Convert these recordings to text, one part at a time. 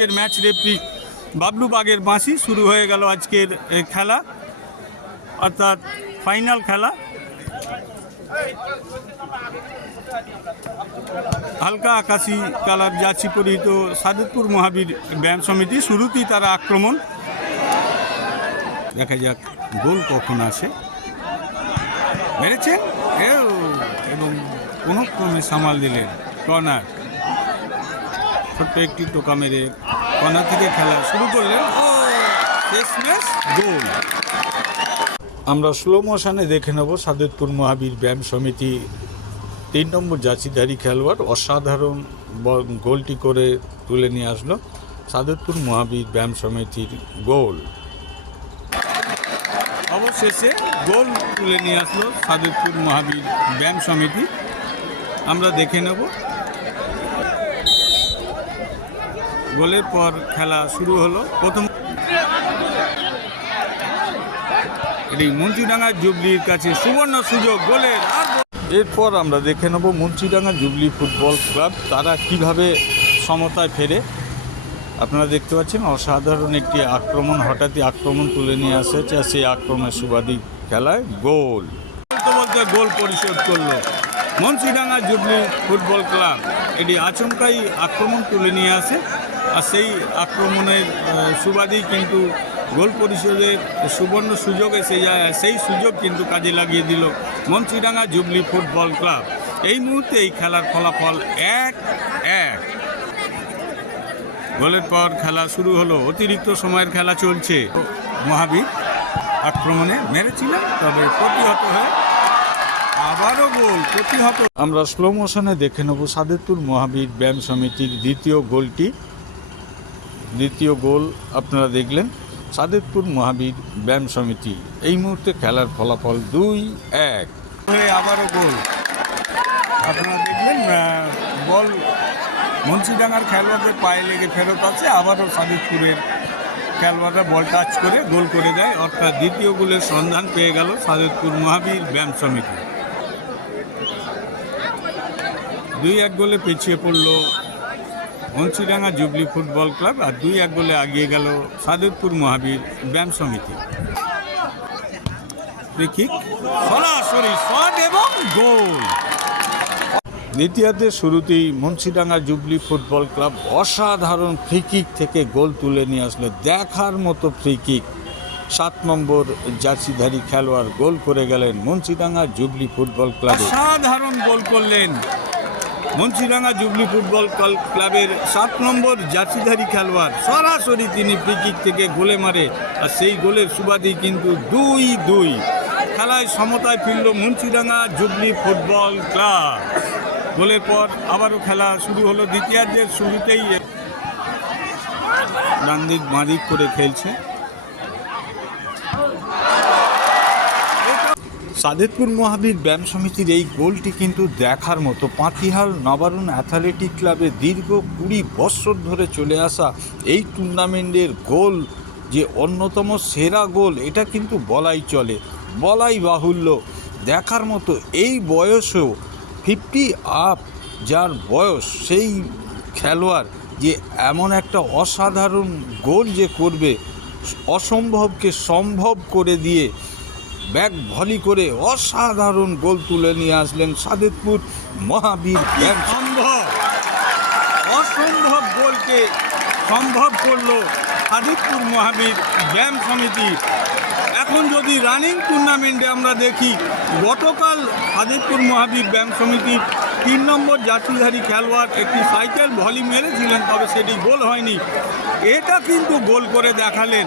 আজকের match referee Bablu বাগের বাঁশি। শুরু হয়ে গেল আজকের খেলা, অর্থাৎ ফাইনাল খেলা। হালকা আকাশি কালার জার্সি পরিহিত সাদেতপুর মহাবীর ব্যায়াম সমিতি। শুরুতেই তারা আক্রমণ, দেখা যাক গোল কখন আসে। মেরেছেন এবং কোনো ক্রমে সামাল দিলেন কর্নার। ছোট্ট একটি টোকা মেরে কর্নার থেকে খেলা শুরু করলেন ও শেষমেশ গোল। আমরা স্লো মোশনে দেখে নেব সাদেতপুর মহাবীর ব্যায়াম সমিতি 3 নম্বর জার্সিধারী খেলোয়াড় অসাধারণ গোলটি করে তুলে নিয়ে আসলো সাদেতপুর মহাবীর ব্যায়াম সমিতির গোল। অবশেষে গোল তুলে নিয়ে আসলো সাদেতপুর মহাবীর ব্যায়াম সমিতি। আমরা দেখে নেব গোলের পর খেলা শুরু হলো। প্রথম এটি মুন্সিডাঙ্গা জুবলির কাছে সুবর্ণ সুযোগ গোলের। এরপর আমরা দেখে নেব মুন্সিডাঙ্গা জুবলি ফুটবল ক্লাব তারা কিভাবে সমতায় ফেরে। আপনারা দেখতে পাচ্ছেন অসাধারণ একটি আক্রমণ, হঠাৎই আক্রমণ তুলে নিয়ে আসেছে, আর সেই আক্রমণের সুবাদী খেলায় গোল। বলতে বলতে গোল পরিশোধ করলো মুন্সিডাঙ্গা জুবলি ফুটবল ক্লাব। এটি আচমকাই আক্রমণ তুলে নিয়ে আসে, আর সেই আক্রমণের সুবাদেই কিন্তু গোল পরিশোধের সুবর্ণ সুযোগ এসে যায়। সেই সুযোগ কিন্তু কাজে লাগিয়ে দিল মুন্সিডাঙ্গা জুবলি ফুটবল ক্লাব। এই মুহূর্তে এই খেলার ফলাফল 1-1। গোলের পর খেলা শুরু হলো। অতিরিক্ত সময়ের খেলা চলছে। মহাবীর আক্রমণে মেরেছিলেন, তবে প্রতিহত হয়ে আবারও গোল প্রতিহত। আমরা স্লো মোশনে দেখে নেব সাদেতপুর মহাবীর ব্যায়াম সমিতির দ্বিতীয় গোলটি। দ্বিতীয় গোল আপনারা দেখলেন সাদেতপুর মহাবীর ব্যায়াম সমিতি। এই মুহূর্তে খেলার ফলাফল 2-1 হয়ে আবারও গোল। আপনারা দেখলেন বল মুন্সিডাঙ্গার খেলোয়াড়দের পায়ে লেগে ফেরত আছে, আবারও সাদেতপুরের খেলোয়াড়রা বল টাচ করে গোল করে দেয়। অর্থাৎ দ্বিতীয় গোলের সন্ধান পেয়ে গেল সাদেতপুর মহাবীর ব্যায়াম সমিতি। 2-1 গোলে পিছিয়ে পড়ল মুন্সিডাঙ্গা জুবলি ফুটবল ক্লাব, আর 2-1 গোলে এগিয়ে গেল সাদেতপুর মহাবীর ব্যায়াম সমিতি। সরাসরি শট এবং গোল। দ্বিতীয়ার্ধের শুরুতেই মুন্সিডাঙ্গা জুবলি ফুটবল ক্লাব অসাধারণ ফ্রিকিক থেকে গোল তুলে নিয়ে আসলো। দেখার মতো ফ্রিকিক। 7 নম্বর জার্সিধারী খেলোয়াড় গোল করে গেলেন মুন্সিডাঙ্গা জুবলি ফুটবল ক্লাবে। অসাধারণ গোল করলেন মুন্সিডাঙ্গা জুবলি ফুটবল ক্লাবের 7 নম্বর জার্সিধারী খেলোয়াড়। সরাসরি তিনি ফ্রিকিক থেকে গোলে মারে, আর সেই গোলের সুবাদেই কিন্তু 2-2 খেলায় সমতায় ফিরল মুন্সিডাঙ্গা জুবলি ফুটবল ক্লাব। গোলের পর আবারও খেলা শুরু হলো। দ্বিতীয়ার্ধের শুরুতেই ডান দিক বাঁ দিক করে খেলছে সাদেতপুর মহাবীর ব্যায়াম সমিতির। এই গোলটি কিন্তু দেখার মতো। পাতিহাল নবারুণ অ্যাথলেটিক ক্লাবে দীর্ঘ 20 বছর ধরে চলে আসা এই টুর্নামেন্টের গোল যে অন্যতম সেরা গোল, এটা কিন্তু বলাই চলে, বলাই বাহুল্য। দেখার মতো এই বয়সেও 50 আপ যার বয়স, সেই খেলোয়াড় যে এমন একটা অসাধারণ গোল যে করবে, অসম্ভবকে সম্ভব করে দিয়ে ব্যাক ভলি করে অসাধারণ গোল তুলে নিয়ে আসলেন সাদেতপুর মহাবীর ব্যায়াম। অসম্ভব গোলকে সম্ভব করলো সাদেতপুর মহাবীর ব্যায়াম সমিতি। এখন যদি রানিং টুর্নামেন্টে আমরা দেখি, গতকাল সাদেতপুর মহাবীর ব্যায়াম সমিতির 3 নম্বর জার্সিধারী খেলোয়াড় একটি সাইকেল ভলি মেরেছিলেন, তবে সেটি গোল হয়নি। এটা কিন্তু গোল করে দেখালেন,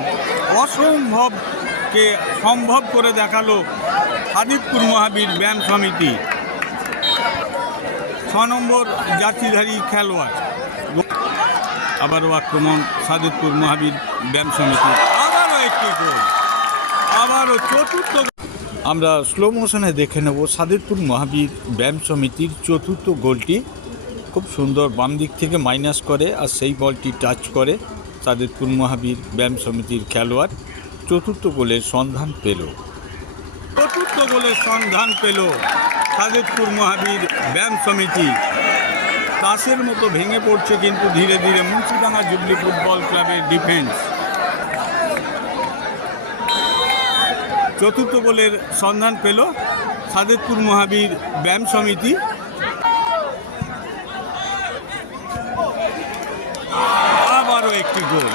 অসম্ভবকে সম্ভব করে দেখালো সাদেতপুর মহাবীর ব্যায়াম সমিতি। 6 নম্বর জার্সিধারী খেলোয়াড়। আবারও আক্রমণ সাদেতপুর মহাবীর ব্যায়াম সমিতি। আবারও একটি গোল, আবারও চতুর্থ। আমরা স্লো মোশনে দেখে নেব সাদেতপুর মহাবীর ব্যায়াম সমিতির চতুর্থ গোলটি। খুব সুন্দর বাম দিক থেকে মাইনাস করে, আর সেই বলটি টাচ করে সাদেতপুর মহাবীর ব্যায়াম সমিতির খেলোয়াড়। চতুর্থ গোলের সন্ধান পেল সাদেতপুর মহাবীর ব্যায়াম সমিতি। তাসের মতো ভেঙে পড়ছে কিন্তু ধীরে ধীরে মুন্সিডাঙ্গা জুবলি ফুটবল ক্লাবের ডিফেন্স। চতুর্থ গোলের সন্ধান পেল সাদেতপুর মহাবীর ব্যায়াম সমিতি। আবারও একটি গোল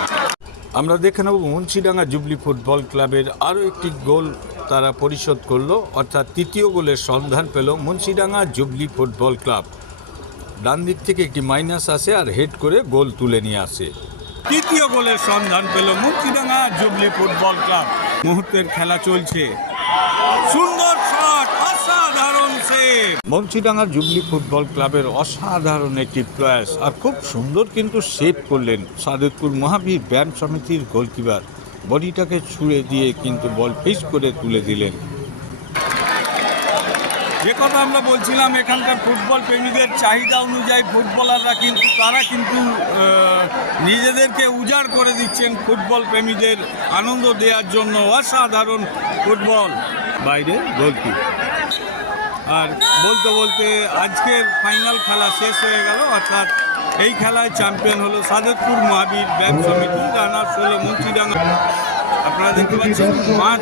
আমরা দেখে নেব। মুন্সিডাঙ্গা জুবলি ফুটবল ক্লাবের আরও একটি গোল তারা পরিশোধ করলো, অর্থাৎ তৃতীয় গোলের সন্ধান পেল মুন্সিডাঙ্গা জুবলি ফুটবল ক্লাব। ডান দিক থেকে একটি মাইনাস আসে আর হেড করে গোল তুলে নিয়ে আসে। তৃতীয় গোলের সন্ধান পেল মুন্সিডাঙ্গা জুবলি ফুটবল ক্লাব। মুহূর্তের খেলা চলছে, সুন্দর শট, অসাধারণ সেভ। মুন্সিডাঙ্গা জুবলি ফুটবল ক্লাবের অসাধারণ একটি প্রয়াস আর খুব সুন্দর কিন্তু সেভ করলেন সাদেতপুর মহাবীর ব্যায়াম সমিতির গোলকিপার। বডিটাকে ছুঁড়ে দিয়ে কিন্তু বল ফিক্স করে তুলে দিলেন। যে কথা আমরা বলছিলাম, এখানকার ফুটবল প্রেমীদের চাহিদা অনুযায়ী ফুটবলাররা কিন্তু তারা কিন্তু নিজেদেরকে উজাড় করে দিচ্ছেন ফুটবল প্রেমীদের আনন্দ দেওয়ার জন্য। অসাধারণ ফুটবল, বাইরে গোলকি। আর বলতে বলতে আজকের ফাইনাল খেলা শেষ হয়ে গেল, অর্থাৎ এই খেলায় চ্যাম্পিয়ন হলো সাদেতপুর মহাবীর ব্যায়াম সমিতি, রানার্স হলো মুন্সিডাঙ্গা। আপনারা দেখতে পাচ্ছেন মাঠ।